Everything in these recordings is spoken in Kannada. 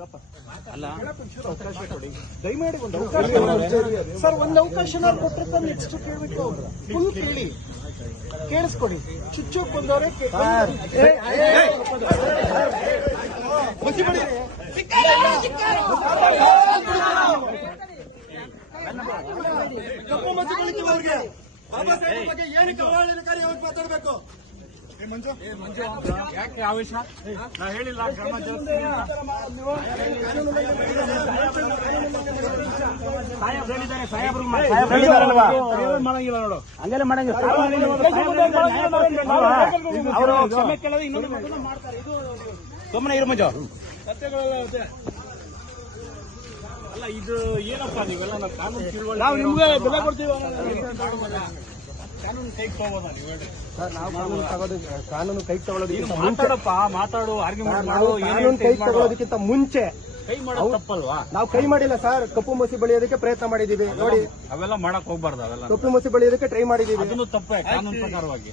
ಒಂಚೂರು ಅವಕಾಶ ಕೊಡಿ ದಯಮಾಡಿ ಒಂದು ಅವಕಾಶ ಸರ್ ಒಂದು ಅವಕಾಶ ಕೊಟ್ಟಿರ್ತಾರೆ ನೆಕ್ಸ್ಟ್ ಕೇಳ್ಬೇಕು ಫುಲ್ ಕೇಳಿ ಕೇಳಿಸ್ಕೊಡಿ ಚುಚ್ಚೋಕ್ ಬಂದವ್ರೆ ಕಪ್ಪು ಮಚ್ಚಿ ಅವ್ರಿಗೆ ಬಾಬಾ ಸಾಹೇಬ್ ಬಗ್ಗೆ ಏನಕ್ಕೆ ಅವಹೇಳನಕಾರಿ ಹೋಗಿ ಮಾತಾಡ್ಬೇಕು ಯಾಕೆ ಆವೇಶ ನಾ ಹೇಳಿಲ್ಲ ಕ್ರಮ ಜರುಗಿಸ್ತೀನಿ ಅಂತ. ಸಾಹೇಬ್ರು ಹೇಳಿದ್ದಾರೆ, ಸಾಹೇಬ್ರು ಮಾ- ಸಾಹೇಬ್ರು ಹೇಳಿದಾರಲ್ವಾ? ಏನು ಮಾಡಂಗಿಲ್ಲ ನೋಡು. ಹಂಗೆಲ್ಲ ಮಾಡಂಗಿಲ್ಲ. ಅವರು ಕ್ಷಮೆ ಕೇಳೋದು ಇನ್ನೊಂದು ಮಾಡ್ತಾರೆ. ಇದು ಸುಮ್ಮನೆ ಇರು ಮಂಜು ಅಲ್ಲ ಇದು ಏನಪ್ಪ ನೀವೆಲ್ಲ ನಾವು ಕಾನೂನು ನಾವು ನಿಮ್ಗೆ ಬೆಲೆ ಕೊಡ್ತೀವಿ ಕಾನೂನು ಕೈ ಹೋಗೋದಾ ನೀವು ಹೇಳಿ ಸರ್ ನಾವು ಕಾನೂನು ತಗೋದು ಕಾನೂನು ಕೈ ನೀನು ತಗೊಳ್ಳೋದಕ್ಕಿಂತ ಮುಂಚೆ ಮಾತಾಡಪ್ಪ ಮಾತಾಡು ಆರ್ಗ್ಯುಮೆಂಟ್ ನಾವು ಮಾಡು ಕಾನೂನು ತಗೊಳ್ಳೋದಕ್ಕಿಂತ ಮುಂಚೆ ಕೈ ಮಾಡೋದು ತಪ್ಪಲ್ವಾ? ನಾವು ಕೈ ಮಾಡಿಲ್ಲ ಸರ್ ಕಪ್ಪು ಮಸಿ ಬಳಿಯೋದಕ್ಕೆ ಪ್ರಯತ್ನ ಮಾಡಿದೀವಿ ನೋಡಿ ಅವೆಲ್ಲ ಮಾಡಕ್ ಹೋಗ್ಬಾರ್ದು ಅವೆಲ್ಲ. ಕಪ್ಪು ಮಸಿ ಬಳಿಯೋದಕ್ಕೆ ಟ್ರೈ ಮಾಡಿದೀವಿ ಅದನ್ನು ತಪ್ಪೇ ಕಾನೂನು ಪ್ರಕಾರವಾಗಿ.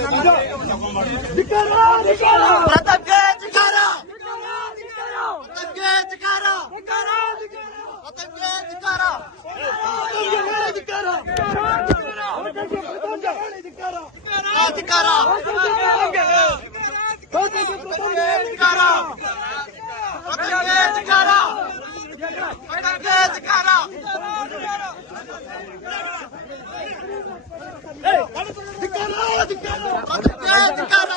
ಪ್ರತಾಪ್ಗೆ ಧಿಕ್ಕಾರ! ಪ್ರತಾಪ್ಗೆ! ಪ್ರತಾಪ್ಗೆ ಧಿಕಾರ ಆ, ಧಿಕಾರ